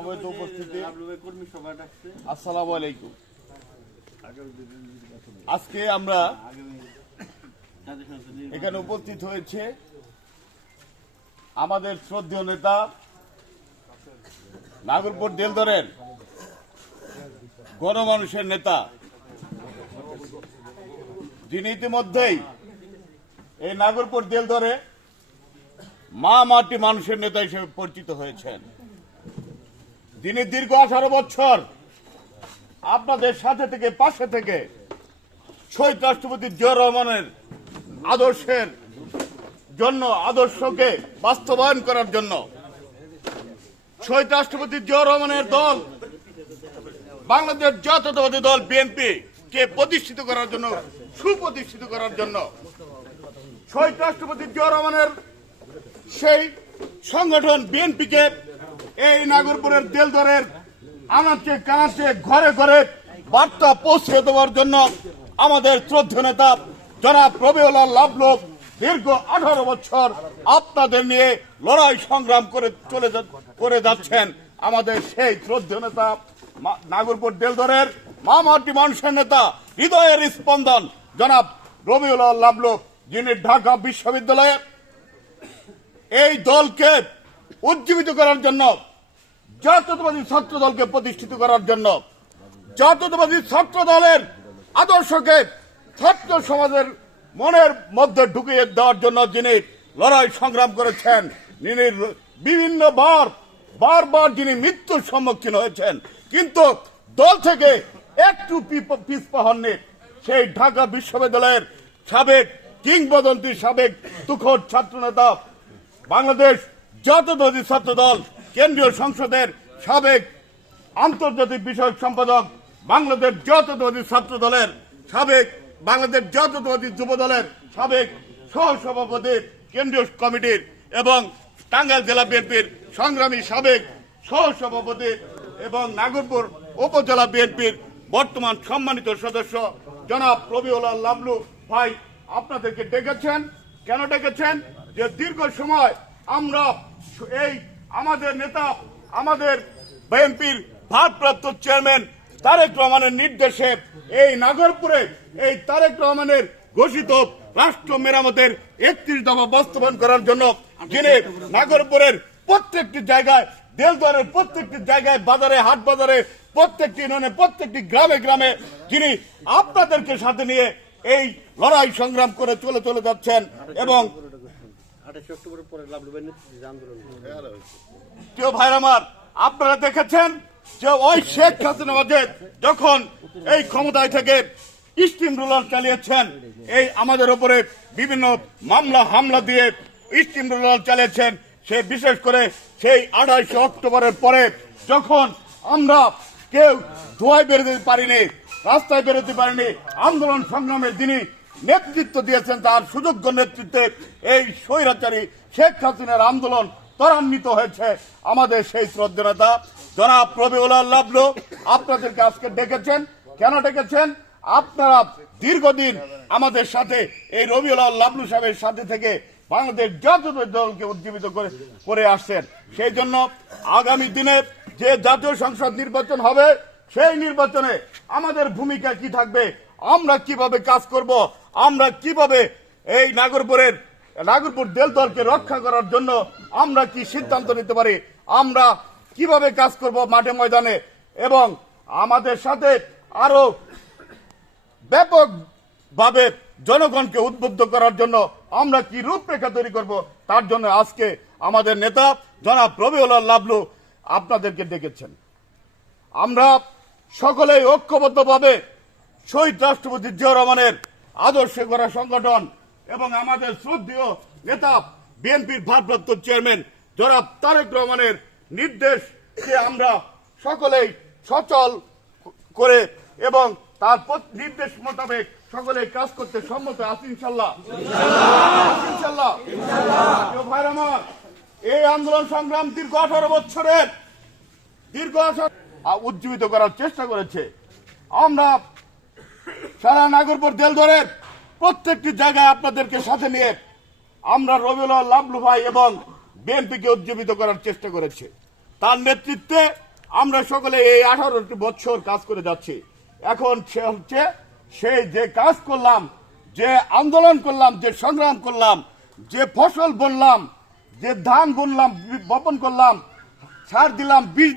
সমবেত উপস্থিতি। আসসালামু আলাইকুম আজকে আমরা এখানে উপস্থিত হয়েছে আমাদের শ্রদ্ধেয় নেতা নাগরপুর দেলদরের গণমানুষের নেতা। যিনি ইতিমধ্যেই এই নাগরপুর দেলদরে মা মাটি মানুষের নেতা হিসেবে পরিচিত হয়েছেন। যিনি দীর্ঘ আঠারো বছর। আপনাদের সাথে থেকে, পাশে থেকে শহীদ রাষ্ট্রপতি জিয়া রহমানের আদর্শের জন্য, আদর্শকে বাস্তবায়ন করার জন্য শহীদ রাষ্ট্রপতি জিয়া রহমানের দল, বাংলাদেশ জাতীয়তাবাদী দল বিএনপি কে প্রতিষ্ঠিত করার জন্য, সুপ্রতিষ্ঠিত করার জন্য শহীদ রাষ্ট্রপতি জিয়া রহমানের সেই সংগঠন বিএনপিকে এই নাগরপুরের দেলদরের আনাচে কানাচে ঘরে ঘরে বার্তা পৌঁছে দেওয়ার জন্য আমাদের শ্রদ্ধেয় নেতা জনাব রবিউল্লাহ লাভলোভ দীর্ঘ আঠারো বছর আপনাদের নিয়ে লড়াই সংগ্রাম করে চলে করে যাচ্ছেন আমাদের সেই শ্রদ্ধেয় নেতা নাগরপুর দেলদরের মামাটি মানুষের নেতা, হৃদয়ের স্পন্দন জনাব রবিউল্লাহ লাভলোভ যিনি ঢাকা বিশ্ববিদ্যালয়ে এই দলকে উজ্জীবিত করার জন্য জাতীয়তাবাদী ছাত্র দলকে প্রতিষ্ঠিত করার জন্য জাতীয়তাবাদী ছাত্র দলের আদর্শকে ছাত্র সমাজের মনের মধ্যে ঢুকিয়ে দেওয়ার জন্য যিনি লড়াই সংগ্রাম করেছেন যিনি বিভিন্ন বার, বারবার যিনি মৃত্যুর সম্মুখীন হয়েছেন, কিন্তু দল থেকে একটু পিছপা হননি। সেই ঢাকা বিশ্ববিদ্যালয়ের সাবেক কিংবদন্তি, সাবেক তুখর ছাত্রনেতা বাংলাদেশ জাতীয়তাবাদী ছাত্র দল কেন্দ্রীয় সংসদের সাবেক আন্তর্জাতিক বিষয়ক সম্পাদক বাংলাদেশ জাতীয়তাবাদী ছাত্র দলের সাবেক বাংলাদেশ জাতীয়তাবাদী যুব দলের সাবেক সহ সভাপতি কেন্দ্রীয় কমিটির এবং টাঙ্গাইল জেলা বিএনপির সংগ্রামী সাবেক সহ সভাপতি এবং নাগরপুর উপজেলা বিএনপির বর্তমান সম্মানিত সদস্য জনাব রবিউল্লাহ লাবলু। ভাই, আপনাদেরকে ডেকেছেন? কেন ডেকেছেন? যে দীর্ঘ সময় আমরা এই আমাদের নেতা, আমাদের বিএনপির ভারপ্রাপ্ত চেয়ারম্যান তারেক রহমানের নির্দেশে এই নাগরপুরে এই তারেক রহমানের ঘোষিত রাষ্ট্র মেরামতের একত্রিশ দফা বাস্তবায়ন করার জন্য যিনি নাগরপুরের প্রত্যেকটি জায়গায়, দেলদুয়ারের প্রত্যেকটি জায়গায়, বাজারে, হাট বাজারে, প্রত্যেকটি ইউনিয়নে, প্রত্যেকটি গ্রামে গ্রামে যিনি আপনাদেরকে সাথে নিয়ে এই লড়াই সংগ্রাম করে চলে চলে যাচ্ছেন এবং আঠাশে অক্টোবরের পরে নেতৃত্বে যে আন্দোলন প্রিয় ভাইর আমার আপনারা দেখেছেন যে ওই শেখ হাসিনা ওয়াজেদ যখন এই ক্ষমতায় থেকে স্টিম রোলার চালিয়েছেন এই আমাদের উপরে বিভিন্ন মামলা হামলা দিয়ে স্টিম রোলার চালিয়েছেন সে বিশেষ করে সেই আঠাইশে অক্টোবরের পরে যখন আমরা কেউ ধোয়ায় বেরোতে পারিনি রাস্তায় বেরোতে পারিনি আন্দোলন সংগ্রামের যিনি নেতৃত্ব দিয়েছেন তার সুযোগ্য নেতৃত্বে এই স্বৈরাচারী শেখ হাসিনার আন্দোলন ত্বরান্বিত হয়েছে আমাদের সেই শ্রদ্ধা নেতা। জনাব রবিউল্লাহ লাবলু, আপনাদেরকে আজকে ডেকেছেন। কেন ডেকেছেন? আপনারা দীর্ঘদিন আমাদের সাথে, এই রবিউল্লাহ লাবলু সাহেবের সাথে থেকে বাংলাদেশ জাতীয় দলকে উজ্জীবিত করে করে আসছেন। সেই জন্য আগামী দিনে যে জাতীয় সংসদ নির্বাচন হবে, সেই নির্বাচনে আমাদের ভূমিকা কি থাকবে আমরা কীভাবে কাজ করব? আমরা কীভাবে এই নাগরপুরের, নাগরপুর দেলদলকে রক্ষা করার জন্য আমরা কি সিদ্ধান্ত নিতে পারি? আমরা কীভাবে কাজ করব মাঠে ময়দানে? এবং আমাদের সাথে আরও ব্যাপকভাবে জনগণকে উদ্বুদ্ধ করার জন্য আমরা কি রূপরেখা তৈরি করব? তার জন্য আজকে আমাদের নেতা জনাব রবিউল্লাহ লাবলু আপনাদেরকে ডেকেছেন। আমরা সকলেই ঐক্যবদ্ধভাবে শহীদ রাষ্ট্রপতি জিয়া রহমানের আদর্শে গড়া সংগঠন এবং আমাদের শ্রদ্ধেয় নেতা বিএনপির ভারপ্রাপ্ত চেয়ারম্যান জনাব তারেক রহমানের নির্দেশকে আমরা সকলেই সচল করে এবং তার নির্দেশ মোতাবেক সকলে কাজ করতে সম্মত আছি ইনশাল্লাহ। ইনশাল্লাহ। ভাইরা আমার, এই আন্দোলন সংগ্রাম দীর্ঘ আঠারো বছরের দীর্ঘ উজ্জীবিত করার চেষ্টা করেছে। আমরা সারা নাগরপুর ধরে প্রত্যেকটি জায়গায় আপনাদেরকে সাথে নিয়ে আমরা রবিউল্লাহ লাভলু ভাই এবং বিএনপিকে উজ্জীবিত করার চেষ্টা করেছে। তার নেতৃত্বে আমরা সকলে এই আঠারোটি বছর কাজ করে যাচ্ছি। এখন সে হচ্ছে সেই যে কাজ করলাম, যে আন্দোলন করলাম, যে সংগ্রাম করলাম, যে ফসল বললাম যে ধান বুনলাম, বপন করলাম, সার দিলাম, বীজ